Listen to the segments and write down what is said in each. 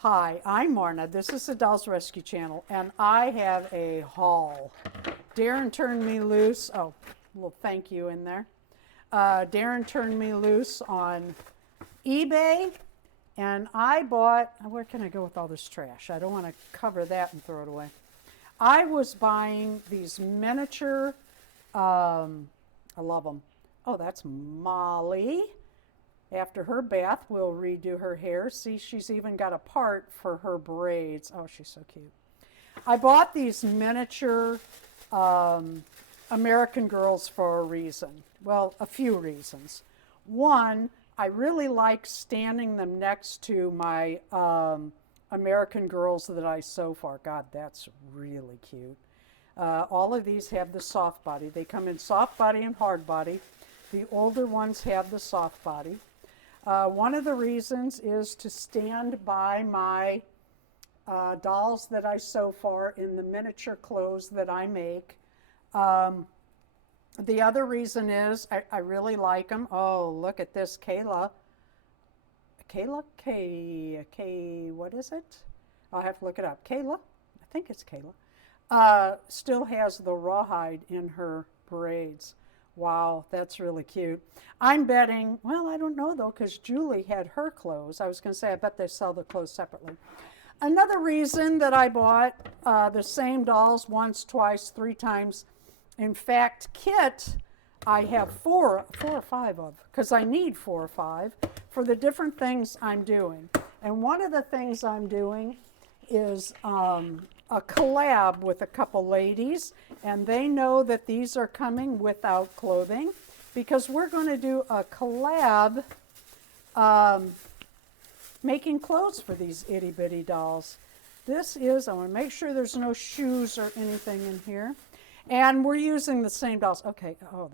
Hi, I'm Marna. This is the Dolls Rescue Channel, and I have a haul. Darren turned me loose. Oh, a little thank you in there. Darren turned me loose on eBay, and I bought, where can I go with all this trash? I don't want to cover that and throw it away. I was buying these miniature, I love them. Oh, that's Molly. After her bath, we'll redo her hair. See, she's even got a part for her braids. Oh, she's so cute. I bought these miniature American Girls for a reason. Well, a few reasons. One, I really like standing them next to my American Girls that I sew for. God, that's really cute. All of these have the soft body. They come in soft body and hard body. The older ones have the soft body. One of the reasons is to stand by my dolls that I sew for in the miniature clothes that I make. The other reason is I really like them. Oh, look at this, Kayla, what is it? I'll have to look it up. Kayla, I think it's Kayla, still has the rawhide in her braids. Wow, that's really cute. I'm betting, well, I don't know though, because Julie had her clothes. I was going to say, I bet they sell the clothes separately. Another reason that I bought the same dolls once, twice, three times. In fact, Kit, I have four or five of, because I need 4 or 5 for the different things I'm doing. And one of the things I'm doing is a collab with a couple ladies, and they know that these are coming without clothing because we're going to do a collab making clothes for these itty bitty dolls. This is, I want to make sure there's no shoes or anything in here. And we're using the same dolls. Okay, oh,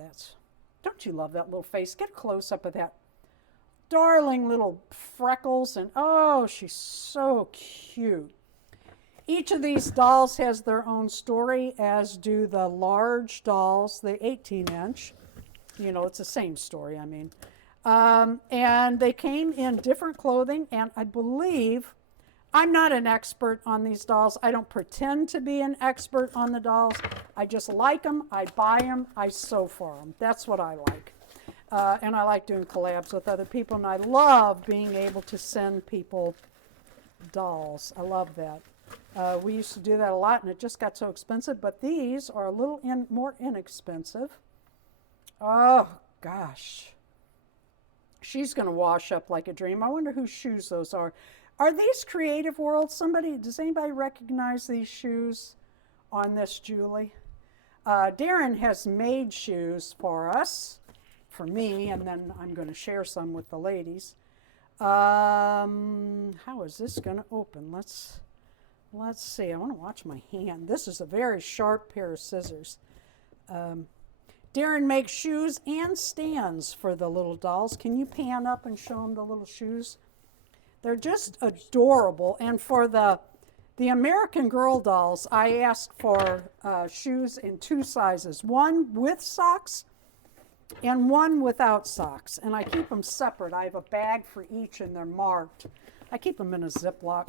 don't you love that little face? Get a close up of that darling little freckles, and oh, she's so cute. Each of these dolls has their own story, as do the large dolls, the 18-inch. You know, it's the same story, I mean. And they came in different clothing, and I believe, I'm not an expert on these dolls. I don't pretend to be an expert on the dolls. I just like them, I buy them, I sew for them. That's what I like. And I like doing collabs with other people, and I love being able to send people dolls. I love that. We used to do that a lot, and it just got so expensive, but these are a little more inexpensive. Oh, gosh. She's going to wash up like a dream. I wonder whose shoes those are. Are these Creative World? Does anybody recognize these shoes on this Julie? Darren has made shoes for us, for me, and then I'm going to share some with the ladies. How is this going to open? Let's see. I want to watch my hand. This is a very sharp pair of scissors. Darren makes shoes and stands for the little dolls. Can you pan up and show them the little shoes? They're just adorable. And for the American Girl dolls, I asked for shoes in 2 sizes. One with socks and one without socks. And I keep them separate. I have a bag for each, and they're marked. I keep them in a Ziploc.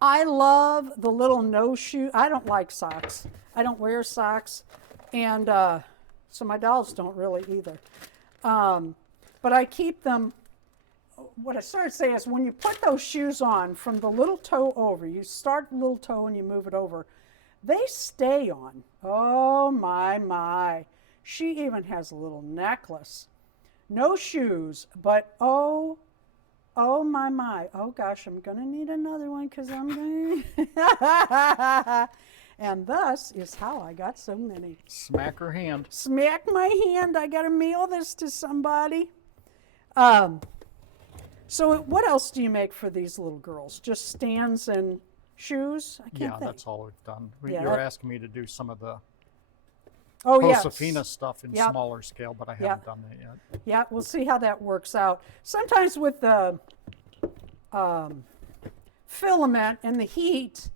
I love the little no shoe. I don't like socks. I don't wear socks, and so my dolls don't really either. But I keep them. What I started to say is when you put those shoes on from the little toe over, you start the little toe and you move it over, they stay on. Oh, my. She even has a little necklace. No shoes, but oh, my. Oh, gosh, I'm going to need another one because I'm going to... And thus is how I got so many. Smack her hand. Smack my hand. I got to mail this to somebody. So what else do you make for these little girls? Just stands and shoes? I can't think. That's all we've done. Yeah, You're asking me to do some of the yes. Josefina stuff in smaller scale, but I haven't done that yet. Yeah, we'll see how that works out. Sometimes with the filament and the heat,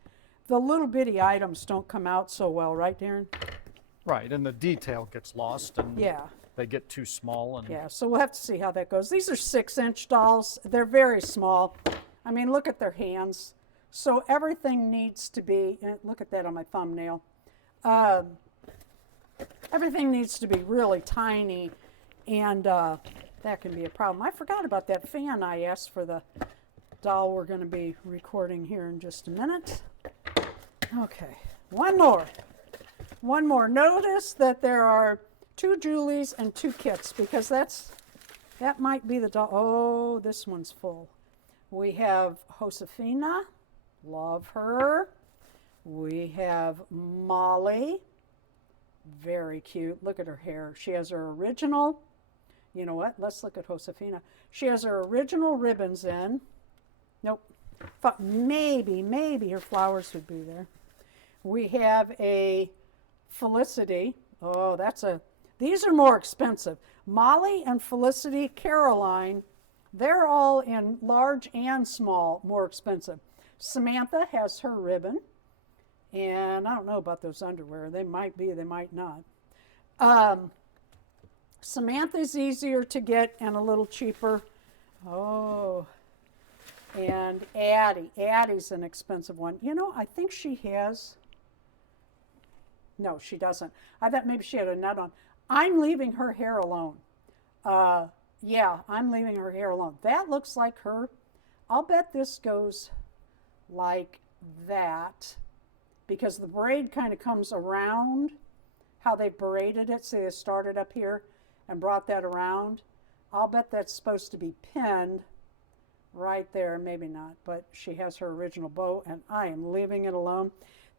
the little bitty items don't come out so well, right, Darren? Right, and the detail gets lost. And Yeah. they get too small. And Yeah, so we'll have to see how that goes. These are 6-inch dolls. They're very small. I mean, look at their hands. So everything needs to be, look at that on my thumbnail. Everything needs to be really tiny, and that can be a problem. I forgot about that fan I asked for the doll we're going to be recording here in just a minute. Okay, one more. Notice that there are 2 Julies and 2 Kits, because that might be the doll. Oh, this one's full. We have Josefina, love her. We have Molly, very cute. Look at her hair. She has her original, you know what, let's look at Josefina. She has her original ribbons in. Nope, thought maybe her flowers would be there. We have a Felicity. Oh, these are more expensive. Molly and Felicity, Caroline, they're all in large and small, more expensive. Samantha has her ribbon, and I don't know about those underwear. They might be, they might not. Samantha's easier to get and a little cheaper. Oh, and Addie's an expensive one. You know, I think she has, no, she doesn't. I thought maybe she had a nut on. I'm leaving her hair alone. Yeah, I'm leaving her hair alone. That looks like her. I'll bet this goes like that, because the braid kind of comes around how they braided it. So they started up here and brought that around. I'll bet that's supposed to be pinned right there. Maybe not, but she has her original bow, and I am leaving it alone.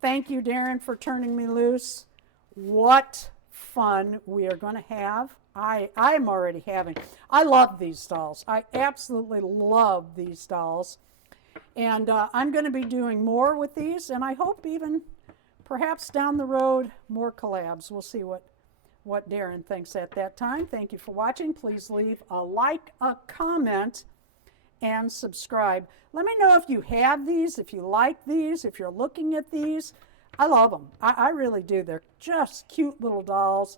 Thank you, Darren, for turning me loose. What fun we are going to have. I'm already having. I love these dolls. I absolutely love these dolls. And I'm going to be doing more with these, and I hope even perhaps down the road more collabs. We'll see what Darren thinks at that time. Thank you for watching. Please leave a like, a comment, and subscribe. Let me know if you have these, if you like these, if you're looking at these. I love them. I really do. They're just cute little dolls.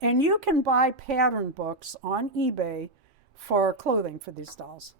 And you can buy pattern books on eBay for clothing for these dolls.